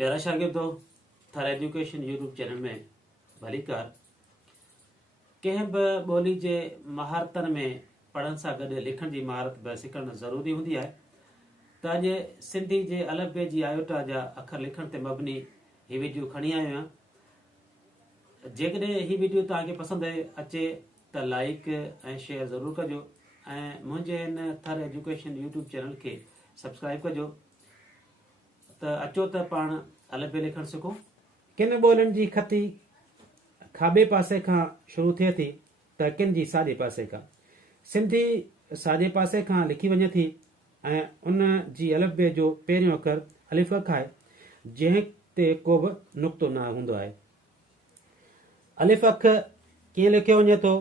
प्यारा शागिर्दो, थारा एजुकेशन यूट्यूब चैनल में भली कार। कंहिं बि ॿोली जे महारतनि में पढ़ण सां गॾु लिखण जी महारत बि सिखणु ज़रूरी हूंदी आहे। त अॼु सिंधी जे अलफ़बे जी आयोटा जा अखर लिखण ते मबनी हीअ वीडियो खणी आयो आहियां। जेकॾहिं हीअ वीडियो तव्हांखे पसंदि अचे त लाइक ऐं शेयर ज़रूरु कजो ऐं मुंहिंजे हिन थर एजुकेशन यूट्यूब चैनल खे सब्सक्राइब कजो। त अचो त पाण अलफ़बे लिखणु सिखूं। किन ॿोलियुनि जी खती खाॿे पासे खां शुरू थिए थी त किन जी साॼे पासे खां। सिंधी साॼे पासे खां लिखी वञे थी ऐं उन जी अलफ़बे जो पहिरियों अखर अलिफ़ आहे, जंहिं ते को बि नुक़्तो न हूंदो आहे। अलिफ़ कीअं लिखियो वञे थो?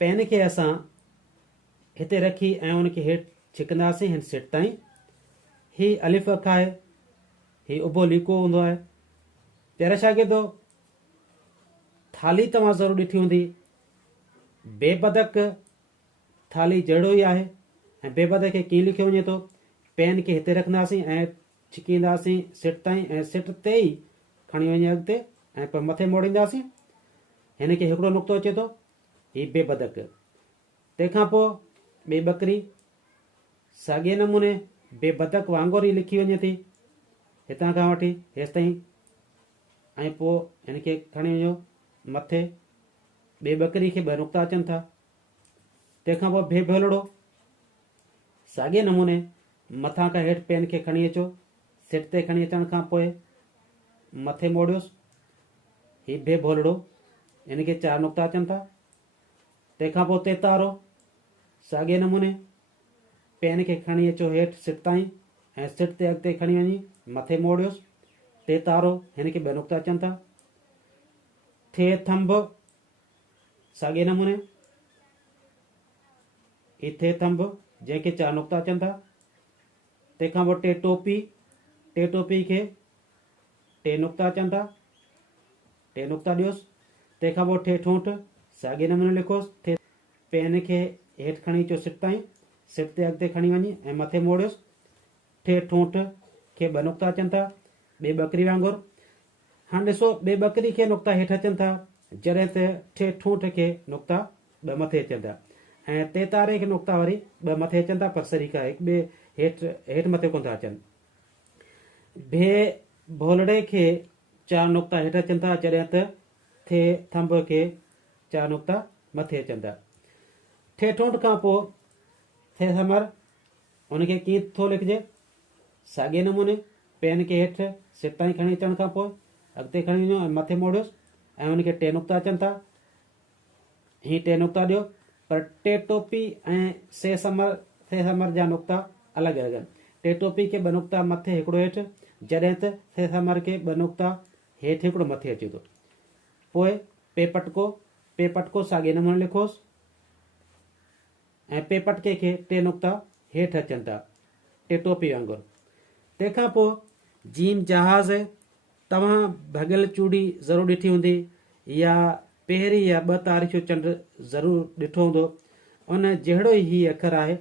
पेन खे असां हिते रखी ऐं उनखे हेठि छिकंदासीं हिन सिट ताईं। ही अलिफ़ आहे, ही उभो लीको हूंदो आहे। प्यारा शागिर्दो, थाली तव्हां ज़रूरु ॾिठी हूंदी। बेबदक थाली जहिड़ो ई आहे ऐं बेबदक खे कीअं लिखियो वञे थो? पेन खे हिते रखंदासीं ऐं छिकींदासीं सिट ताईं ऐं सिट ते ई खणी वञी अॻिते ऐं पोइ मथे मोड़ींदासीं। हिन खे हिकिड़ो नुक़्तो अचे थो, हीअ बेबदक। तंहिंखां पोइ बेबकरी साॻिए नमूने बेबदक वांगुरु ई लिखी वञे थी, हितां खां वठी हेसि ताईं ऐं पोइ हिन खे खणी वञो मथे। बेबकरी खे ॿ नुक़्ता अचनि था। तंहिंखां पोइ बेभोलड़ो साॻिए नमूने मथां खां हेठि पेन खे खणी अचो, सिट ते खणी अचण खां पोइ मथे मोड़ियोसि। हीउ बेभोलड़ो, हिन खे 4 नुक़्ता अचनि था। तंहिंखां पोइ तेतारो साॻिए नमूने पेन खे खणी अचो हेठि सिट ताईं ऐं सिट ते अॻिते खणी वञी मथे मोड़ियोसि। तेतारो, हिन खे 2 नुक़्ता अचनि था। थे थंब साॻिए नमूने ही थे थंब, जंहिंखे 4 नुक़्ता अचनि था। तंहिंखां पोइ टे टोपी खे 2 नुक़्ता अचनि था, 2 नुक़्ता ॾियोसि। तंहिंखां पोइ टे ठूंठ साॻिए नमूने लिखोसि। पेन खे हेठि खणी अचो सिट ताईं, सिट ते अॻिते खणी वञी ऐं मथे मोड़ियोसि। टे ठूंठ खे 2 नुक़्ता अचनि था, बेबकरी वांगुरु। हाणे ॾिसो, बेबकरी खे नुक़्ता हेठि अचनि था, जॾहिं त टे ठूंठ खे नुक़्ता 2 मथे अचनि था ऐं तेतारे खे नुक़्ता वरी 2 मथे अचनि था, पर सरीका हिकु ॿिए हेठि मथे कोन था अचनि। भे भोलड़े खे 4 नुक़्ता हेठि अचनि था, जॾहिं त थे थंब खे 4 नुक़्ता मथे अचनि था। थे ठूंठ खां पोइ थे समर, उनखे कीअं थो लिखिजे? साॻिए नमूने पेन खे हेठि सिट ताईं खणी अचण खां पोइ अॻिते खणी वञो ऐं मथे मोड़ियोसि ऐं उनखे 2 नुक़्ता अचनि था। हीअ 2 नुक़्ता ॾियो, पर टे टोपी ऐं से समर जा नुक़्ता अलॻि अलॻि आहिनि। टे टोपी खे 2 नुक़्ता मथे हिकिड़ो हेठि, जॾहिं त से समर खे 2 नुक़्ता हेठि हिकिड़ो मथे अचे थो। पोइ पेपटको साॻिए नमूने लिखोसि ऐं पेपटके खे 2 नुक़्ता हेठि अचनि था, टे टोपी वांगुरु। तंहिंखां पोइ जीम जहाज़, तव्हां भॻियल चूड़ी ज़रूरु ॾिठी हूंदी या पहिरीं या 2 तारीख़ चंड ज़रूरु ॾिठो हूंदो। उन जहिड़ो ई हीउ अखर आहे,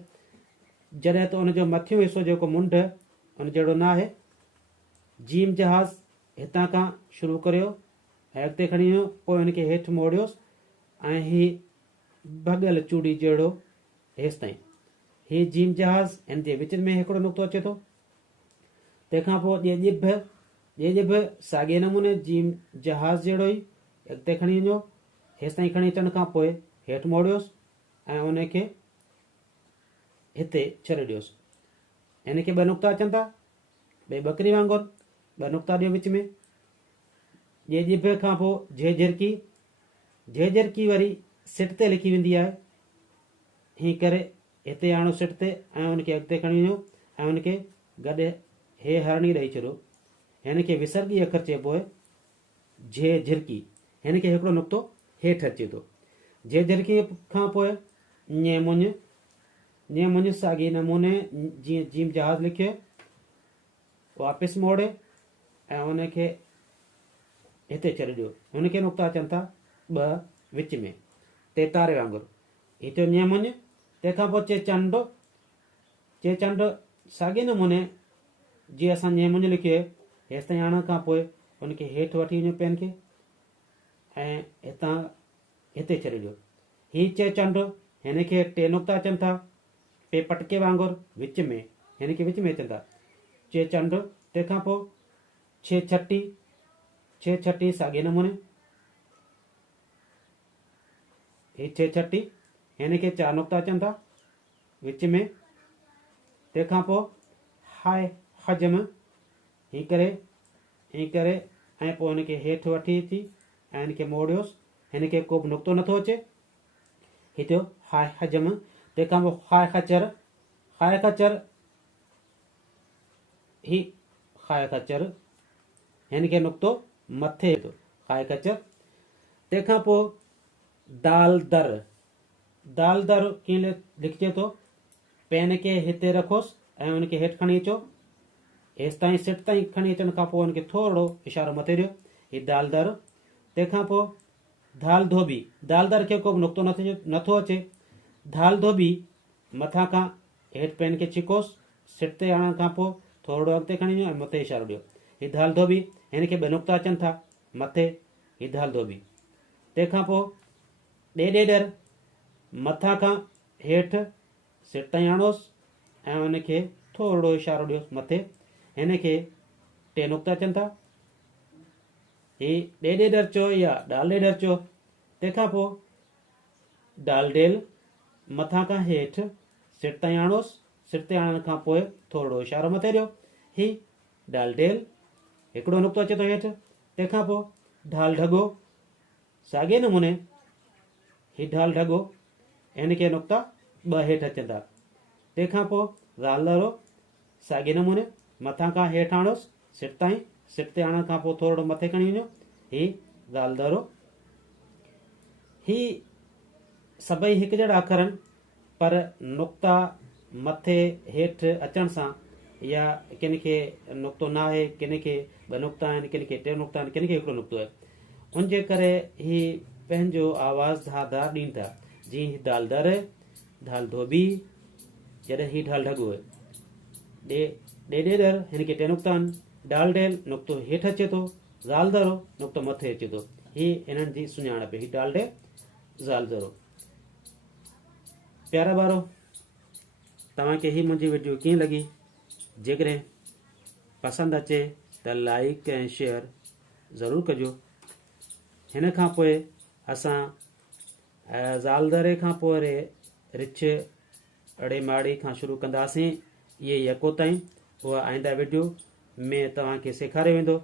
जॾहिं त उनजो मथियों हिसो जेको मुंड उन जहिड़ो न आहे। जीम जहाज़ हितां खां शुरू करियो ऐं अॻिते खणी वञो, पोइ हुनखे हेठि मोड़ियोसि ऐं हीउ भॻियल चूड़ी जहिड़ो हेसि ताईं। हीउ जीम जहाज़, हिन जे विच में हिकिड़ो नुक़्तो अचे थो। तंहिंखां पोइ ॼिभ साॻिए नमूने जीम जहाज़ जहिड़ो ई अॻिते खणी वञो, हेसि ताईं खणी अचण खां पोइ हेठि मोड़ियोसि ऐं उनखे हिते छॾे ॾियोसि। हिन खे 2 नुक़्ता अचनि था, बेबकरी वांगुरु 2 नुक़्ता ॾियो विच में। ॼिभ खां पोइ झेझरकी वरी सिट ते लिखी वेंदी आहे। हीअं करे हिते आणो सिट ते ऐं उनखे अॻिते खणी वञो ऐं उनखे गॾु हे हरणी ॾेई छॾियो। हिन खे विसर्गी अखर चइबो आहे, झेझरकी। हिन खे हिकिड़ो नुक़्तो हेठि अचे थो। झेझरकी खां पोइ मुंहुं साॻिए नमूने जीअं जीम जहाज़ लिखियो, वापसि मोड़े ऐं उनखे हिते छॾे ॾियो। हुनखे नुक़्ता अचनि था 2 विच में, तेतारे वांगुरु। हिते मुंहुं। तंहिंखां पोइ चेचंड साॻिए नमूने जीअं असां मुंहुं लिखियो हेसि ताईं आणण खां पोइ उनखे हेठि वठी वञो पेन खे ऐं हितां हिते छॾे ॾियो। हीउ चए चंड हिन खे टे नुक़्ता अचनि था पे पटके वांगुरु विच में, हिन खे विच में अचनि था चे चंड। तंहिंखां पोइ छे छटी साॻे नमूने, हीउ छे छटी हिन खे चार नुक़्ता अचनि था विच में। तंहिंखां पोइ हाय हजम हीअं करे ऐं पोइ हिन खे हेठि वठी अची ऐं हिन खे मोड़ियोसि, हिन खे को बि नुक़्तो नथो अचे, हीउ थियो हाय हजम। तंहिंखां पोइ हाय खचर ही हाय खचर हिन खे नुक़्तो मथे थो हाय खचर। तंहिंखां पोइ दाल दर कीअं लिखिजे थो, पेन खे हिते रखोसि ऐं उनखे हेठि खणी अचो, हेसि ताईं सिट ताईं खणी अचण खां पोइ हुनखे थोरो इशारो मथे ॾियो, हीउ दाल दर। तंहिंखां पोइ दाल दर खे को बि नुक़्तो नथो अचे, दाल धोबी मथां खां हेठि पेन खे छिकोसि, सिट ते आणण खां पोइ थोरो अॻिते खणी वञो ऐं मथे इशारो ॾियो, हीउ दाल धोबी। हिन खे ॿ नुक़्ता अचनि था मथे, हीउ दाल धोबी। तंहिंखां पोइ ॾेॾेॾर मथां खां हेठि सिट ताईं आणोसि ऐं हुनखे थोरो इशारो ॾियोसि मथे, हिन खे टे नुक़्ता अचनि था, हीउ ॾेॾेॾर चओ या डाल ॾेॾर चओ। तंहिंखां पोइ डाल डेल मथां खां हेठि सिट ताईं आणोसि, सिट ते आणण खां पोइ थोरो इशारो मथे ॾियो, हीउ डाल डेल हिकिड़ो नुक़्तो अचे थो हेठि। तंहिंखां पोइ ढाल ढगो साॻे नमूने, हीउ ढाल ढगो हिन खे नुक़्ता ॿ हेठि अचनि था। तंहिंखां पोइ ज़ाल दरो साॻे नमूने मथां खां हेठि आणोसि सिट ताईं, सिट ते आणण खां पोइ थोरो मथे खणी वञो, हीउ ज़ाल दरो। हीउ सभई हिकु जहिड़ा अखर आहिनि, पर नुक़्ता मथे हेठि अचण सां या किन खे नुक़्तो न आहे, किन खे ॿ नुक़्ता आहिनि, किन खे टे नुक़्ता आहिनि, किन खे हिकिड़ो नुक़्तो आहे, उनजे करे ही पंहिंजो आवाज़ धारदार ॾींदा था। जीअं दाल दर, दाल धोबी, जॾहिं ही ढाल ढगो आहे, ॾेॾेॾर हिन खे टे नुक़्ता आहिनि, डाल डेल नुक़्तो हेठि अचे थो, ज़ाल दरो नुक़्तो मथे अचे थो, ही हिननि जी सुञाणप, ही डाल डे ज़ाल दरो। प्यारा ॿारो, तव्हांखे ही मुंहिंजी वीडियो कीअं लॻी? जेकॾहिं पसंदि अचे त लाइक ऐं शेयर ज़रूरु कजो। हिन खां पोइ असां ज़ाल दरे खां पोइ रिछ अड़े माड़ी खां शुरू कंदासीं, इहे यको ताईं। उहा आईंदा वीडियो में तव्हांखे सेखारियो वेंदो।